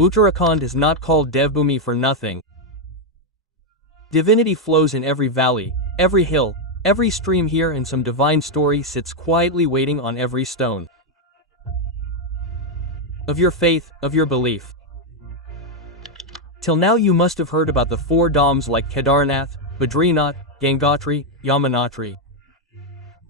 Uttarakhand is not called Devbhumi for nothing. Divinity flows in every valley, every hill, every stream here, and some divine story sits quietly waiting on every stone. Of your faith, of your belief. Till now you must have heard about the 4 dhams like Kedarnath, Badrinath, Gangotri, Yamunotri,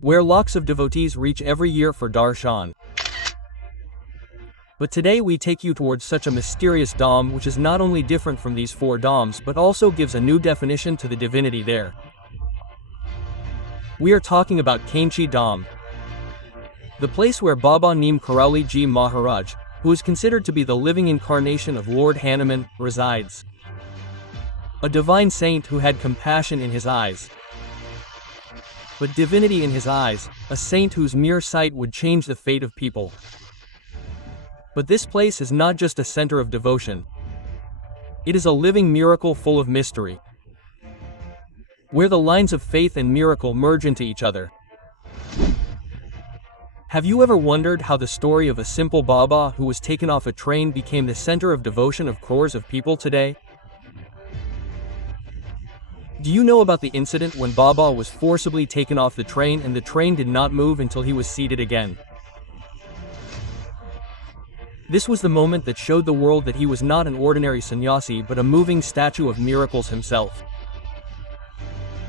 where lakhs of devotees reach every year for darshan. But today we take you towards such a mysterious dham which is not only different from these 4 dhams but also gives a new definition to the divinity there. We are talking about Kainchi Dham, the place where Baba Neemkaroli Ji Maharaj, who is considered to be the living incarnation of Lord Hanuman, resides. A divine saint who had compassion in his eyes, but divinity in his eyes, a saint whose mere sight would change the fate of people. But this place is not just a center of devotion. It is a living miracle full of mystery, where the lines of faith and miracle merge into each other. Have you ever wondered how the story of a simple Baba who was taken off a train became the center of devotion of crores of people today? Do you know about the incident when Baba was forcibly taken off the train and the train did not move until he was seated again? This was the moment that showed the world that he was not an ordinary sannyasi but a moving statue of miracles himself.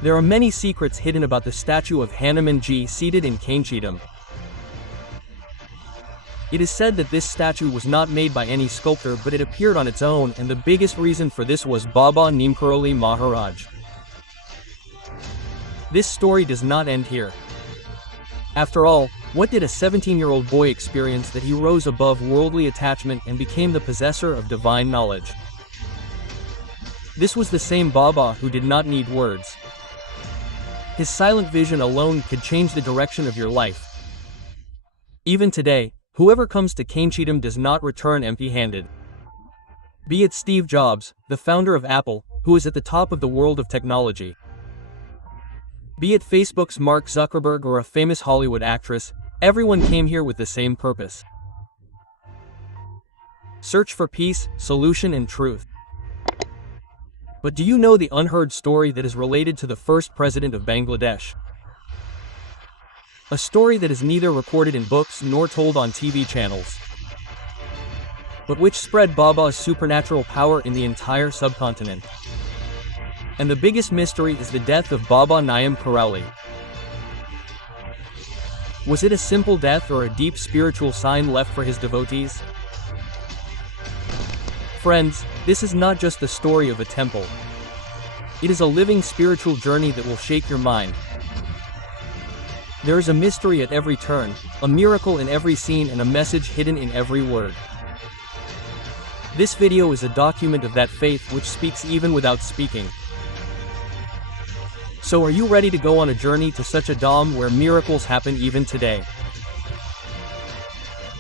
There are many secrets hidden about the statue of Hanuman Ji seated in Kainchi Dham. It is said that this statue was not made by any sculptor but it appeared on its own, and the biggest reason for this was Baba Neemkaroli Maharaj. This story does not end here. After all, what did a 17-year-old boy experience that he rose above worldly attachment and became the possessor of divine knowledge? This was the same Baba who did not need words. His silent vision alone could change the direction of your life. Even today, whoever comes to Kainchi Dham does not return empty-handed. Be it Steve Jobs, the founder of Apple, who is at the top of the world of technology. Be it Facebook's Mark Zuckerberg or a famous Hollywood actress, everyone came here with the same purpose. Search for peace, solution, and truth. But do you know the unheard story that is related to the first president of Bangladesh? A story that is neither recorded in books nor told on TV channels, but which spread Baba's supernatural power in the entire subcontinent. And the biggest mystery is the death of Baba Neemkaroli. Was it a simple death or a deep spiritual sign left for his devotees? Friends, this is not just the story of a temple. It is a living spiritual journey that will shake your mind. There is a mystery at every turn, a miracle in every scene, and a message hidden in every word. This video is a document of that faith which speaks even without speaking. So are you ready to go on a journey to such a dham where miracles happen even today?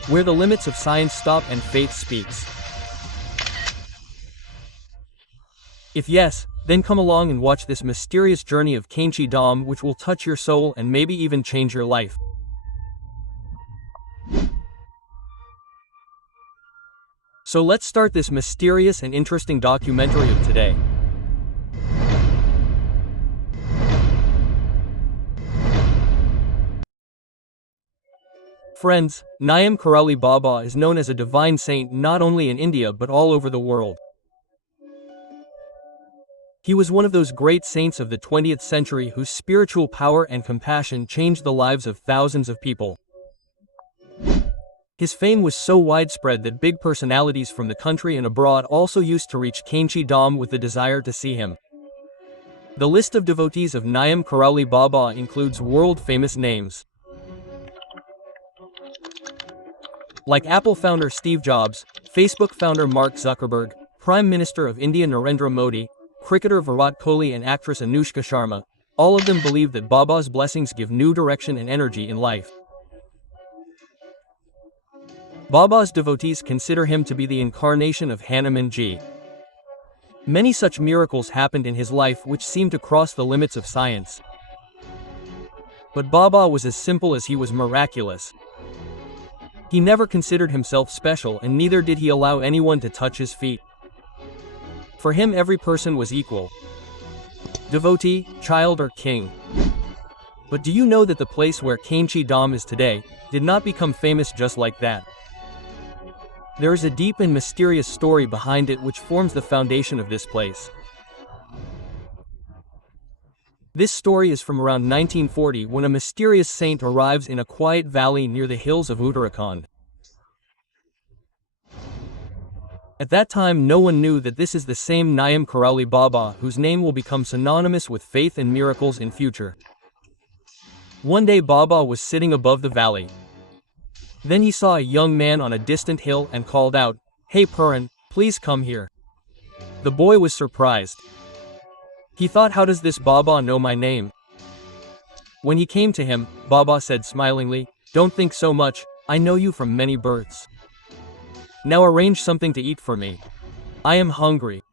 Where the limits of science stop and faith speaks? If yes, then come along and watch this mysterious journey of Kainchi Dham which will touch your soul and maybe even change your life. So let's start this mysterious and interesting documentary of today. Friends, Neemkaroli Baba is known as a divine saint not only in India but all over the world. He was one of those great saints of the 20th century whose spiritual power and compassion changed the lives of thousands of people. His fame was so widespread that big personalities from the country and abroad also used to reach Kainchi Dham with the desire to see him. The list of devotees of Neemkaroli Baba includes world-famous names like Apple founder Steve Jobs, Facebook founder Mark Zuckerberg, Prime Minister of India Narendra Modi, cricketer Virat Kohli, and actress Anushka Sharma. All of them believe that Baba's blessings give new direction and energy in life. Baba's devotees consider him to be the incarnation of Hanuman Ji. Many such miracles happened in his life which seemed to cross the limits of science. But Baba was as simple as he was miraculous. He never considered himself special, and neither did he allow anyone to touch his feet. For him, every person was equal, devotee, child, or king. But do you know that the place where Kainchi Dham is today did not become famous just like that? There is a deep and mysterious story behind it which forms the foundation of this place. This story is from around 1940, when a mysterious saint arrives in a quiet valley near the hills of Uttarakhand. At that time, no one knew that this is the same Neemkaroli Baba whose name will become synonymous with faith and miracles in future. One day Baba was sitting above the valley. Then he saw a young man on a distant hill and called out, "Hey Puran, please come here." The boy was surprised. He thought, how does this Baba know my name? When he came to him, Baba said smilingly, "Don't think so much, I know you from many births. Now arrange something to eat for me. I am hungry."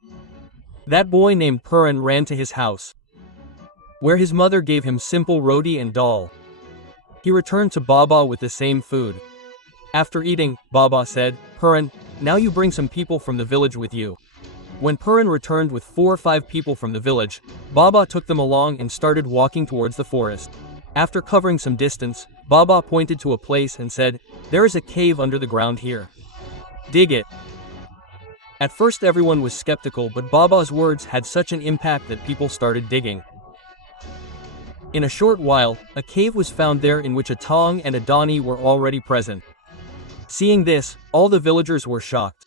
That boy named Puran ran to his house, where his mother gave him simple roti and dal. He returned to Baba with the same food. After eating, Baba said, "Puran, now you bring some people from the village with you." When Puran returned with 4 or 5 people from the village, Baba took them along and started walking towards the forest. After covering some distance, Baba pointed to a place and said, "There is a cave under the ground here. Dig it." At first everyone was skeptical, but Baba's words had such an impact that people started digging. In a short while, a cave was found there in which a tong and a dani were already present. Seeing this, all the villagers were shocked.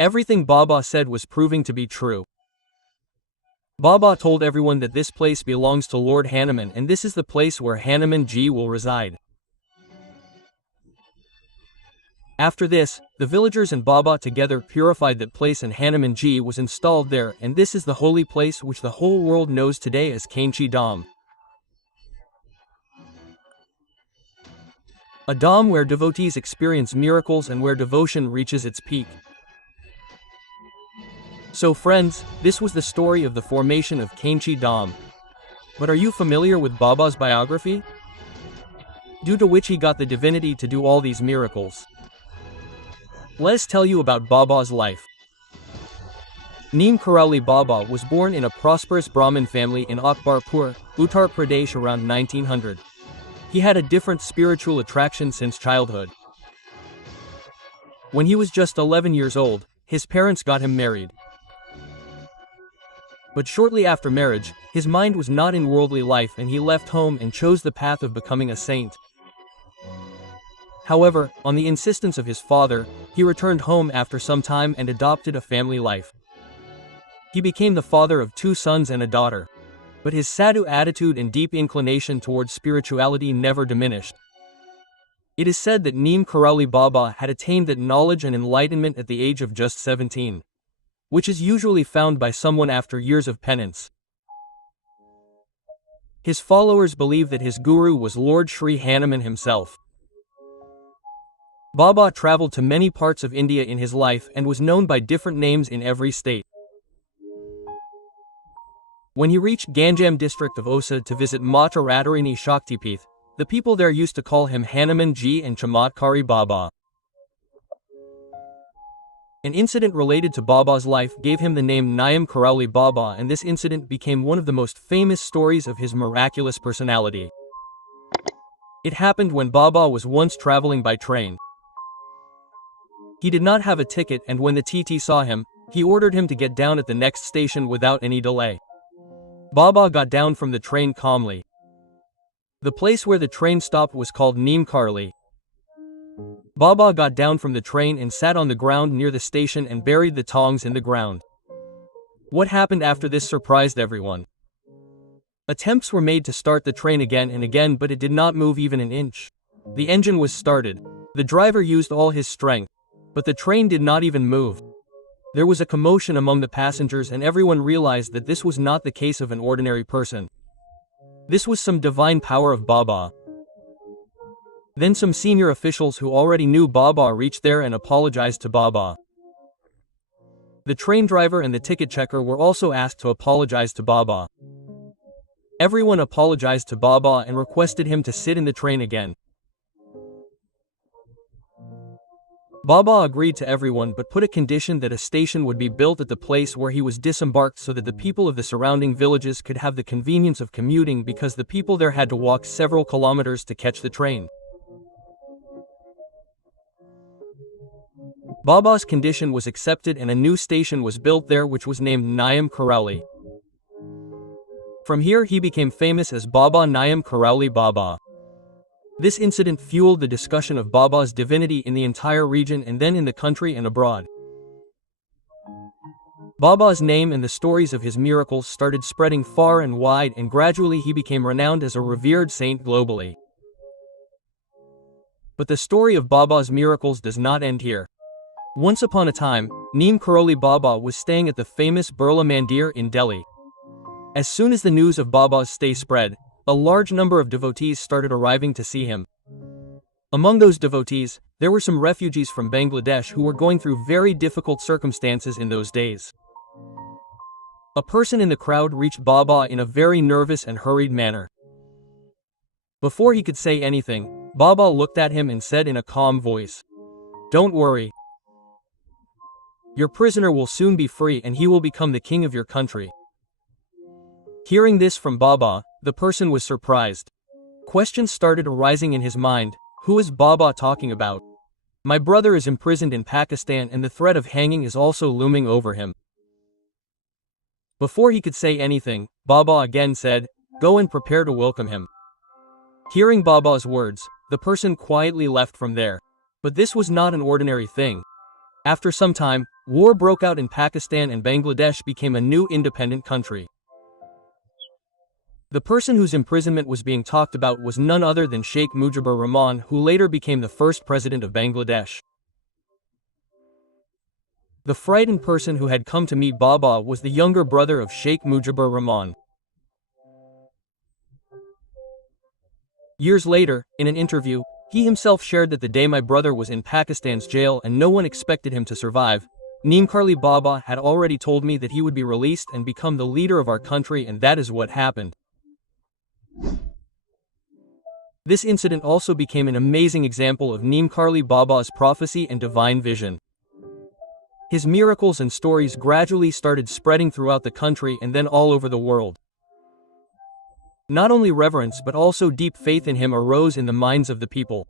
Everything Baba said was proving to be true. Baba told everyone that this place belongs to Lord Hanuman, and this is the place where Hanuman ji will reside. After this, the villagers and Baba together purified that place, and Hanuman ji was installed there, and this is the holy place which the whole world knows today as Kainchi Dham. A dham where devotees experience miracles and where devotion reaches its peak. So friends, this was the story of the formation of Kainchi Dham. But are you familiar with Baba's biography? Due to which he got the divinity to do all these miracles. Let us tell you about Baba's life. Neemkaroli Baba was born in a prosperous Brahmin family in Akbarpur, Uttar Pradesh around 1900. He had a different spiritual attraction since childhood. When he was just 11 years old, his parents got him married. But shortly after marriage, his mind was not in worldly life and he left home and chose the path of becoming a saint. However, on the insistence of his father, he returned home after some time and adopted a family life. He became the father of 2 sons and a daughter. But his sadhu attitude and deep inclination towards spirituality never diminished. It is said that Neemkaroli Baba had attained that knowledge and enlightenment at the age of just 17, which is usually found by someone after years of penance. His followers believe that his guru was Lord Sri Hanuman himself. Baba traveled to many parts of India in his life and was known by different names in every state. When he reached Ganjam district of Osa to visit Mata Radharini Shaktipith, the people there used to call him Hanuman Ji and Chamatkari Baba. An incident related to Baba's life gave him the name Neemkaroli Baba, and this incident became one of the most famous stories of his miraculous personality. It happened when Baba was once traveling by train. He did not have a ticket, and when the TT saw him, he ordered him to get down at the next station without any delay. Baba got down from the train calmly. The place where the train stopped was called Neemkaroli. Baba got down from the train and sat on the ground near the station and buried the tongs in the ground. What happened after this surprised everyone. Attempts were made to start the train again and again, but it did not move even an inch. The engine was started. The driver used all his strength, but the train did not even move. There was a commotion among the passengers, and everyone realized that this was not the case of an ordinary person. This was some divine power of Baba. Then some senior officials who already knew Baba reached there and apologized to Baba. The train driver and the ticket checker were also asked to apologize to Baba. Everyone apologized to Baba and requested him to sit in the train again. Baba agreed to everyone but put a condition that a station would be built at the place where he was disembarked so that the people of the surrounding villages could have the convenience of commuting because the people there had to walk several kilometers to catch the train. Baba's condition was accepted and a new station was built there which was named Neemkaroli. From here he became famous as Baba Neemkaroli Baba. This incident fueled the discussion of Baba's divinity in the entire region and then in the country and abroad. Baba's name and the stories of his miracles started spreading far and wide and gradually he became renowned as a revered saint globally. But the story of Baba's miracles does not end here. Once upon a time, Neemkaroli Baba was staying at the famous Birla Mandir in Delhi. As soon as the news of Baba's stay spread, a large number of devotees started arriving to see him. Among those devotees, there were some refugees from Bangladesh who were going through very difficult circumstances in those days. A person in the crowd reached Baba in a very nervous and hurried manner. Before he could say anything, Baba looked at him and said in a calm voice, "Don't worry. Your prisoner will soon be free and he will become the king of your country." Hearing this from Baba, the person was surprised. Questions started arising in his mind. Who is Baba talking about? My brother is imprisoned in Pakistan and the threat of hanging is also looming over him. Before he could say anything, Baba again said, "Go and prepare to welcome him." Hearing Baba's words, the person quietly left from there. But this was not an ordinary thing. After some time, war broke out in Pakistan and Bangladesh became a new independent country. The person whose imprisonment was being talked about was none other than Sheikh Mujibur Rahman, who later became the first president of Bangladesh. The frightened person who had come to meet Baba was the younger brother of Sheikh Mujibur Rahman. Years later, in an interview, he himself shared that the day my brother was in Pakistan's jail and no one expected him to survive, Neemkaroli Baba had already told me that he would be released and become the leader of our country, and that is what happened. This incident also became an amazing example of Neemkaroli Baba's prophecy and divine vision. His miracles and stories gradually started spreading throughout the country and then all over the world. Not only reverence but also deep faith in him arose in the minds of the people.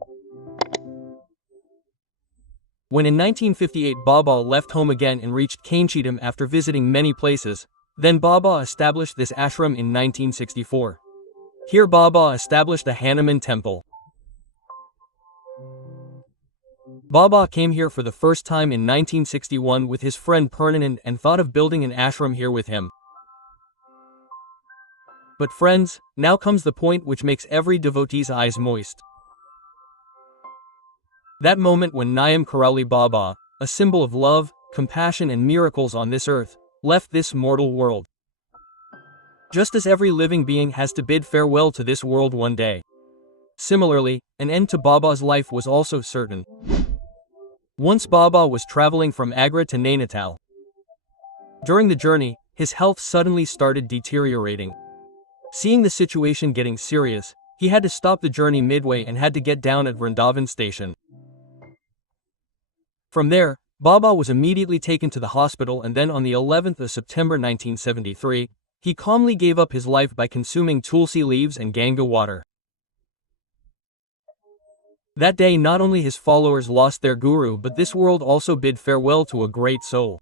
When in 1958 Baba left home again and reached Kainchidam after visiting many places, then Baba established this ashram in 1964. Here Baba established a Hanuman temple. Baba came here for the first time in 1961 with his friend Purnanand and thought of building an ashram here with him. But friends, now comes the point which makes every devotee's eyes moist. That moment when Neemkaroli Baba, a symbol of love, compassion and miracles on this earth, left this mortal world. Just as every living being has to bid farewell to this world one day. Similarly, an end to Baba's life was also certain. Once Baba was traveling from Agra to Nainital. During the journey, his health suddenly started deteriorating. Seeing the situation getting serious, he had to stop the journey midway and had to get down at Vrindavan station. From there, Baba was immediately taken to the hospital and then on the 11th of September 1973, he calmly gave up his life by consuming tulsi leaves and Ganga water. That day not only his followers lost their guru but this world also bid farewell to a great soul.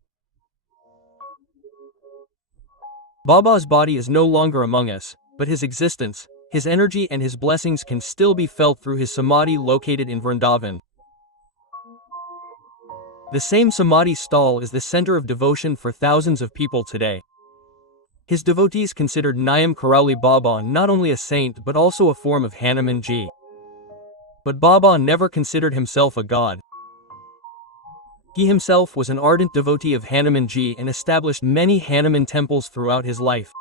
Baba's body is no longer among us, but his existence, his energy and his blessings can still be felt through his samadhi located in Vrindavan. The same samadhi stall is the center of devotion for thousands of people today. His devotees considered Neemkaroli Baba not only a saint but also a form of Hanumanji. But Baba never considered himself a god. He himself was an ardent devotee of Hanumanji and established many Hanuman temples throughout his life.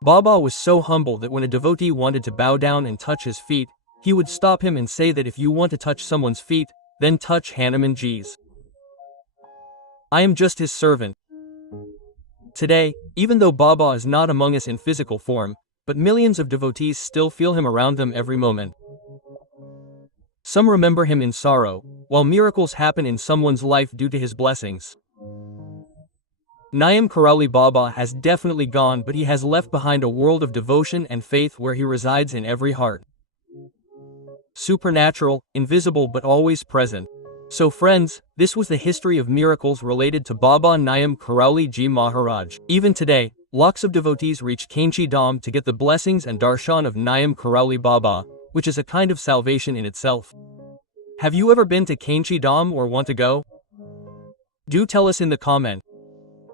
Baba was so humble that when a devotee wanted to bow down and touch his feet, he would stop him and say that if you want to touch someone's feet, then touch Hanumanji's. I am just his servant. Today, even though Baba is not among us in physical form, but millions of devotees still feel him around them every moment. Some remember him in sorrow, while miracles happen in someone's life due to his blessings. Neemkaroli Baba has definitely gone, but he has left behind a world of devotion and faith where he resides in every heart. Supernatural, invisible but always present. So friends, this was the history of miracles related to Baba Neemkaroli Ji Maharaj. Even today, lakhs of devotees reach Kainchi Dham to get the blessings and darshan of Neemkaroli Baba, which is a kind of salvation in itself. Have you ever been to Kainchi Dham or want to go? Do tell us in the comment.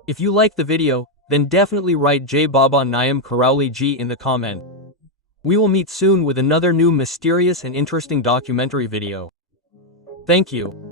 If you like the video, then definitely write Jai Baba Neemkaroli Ji in the comment. We will meet soon with another new mysterious and interesting documentary video. Thank you.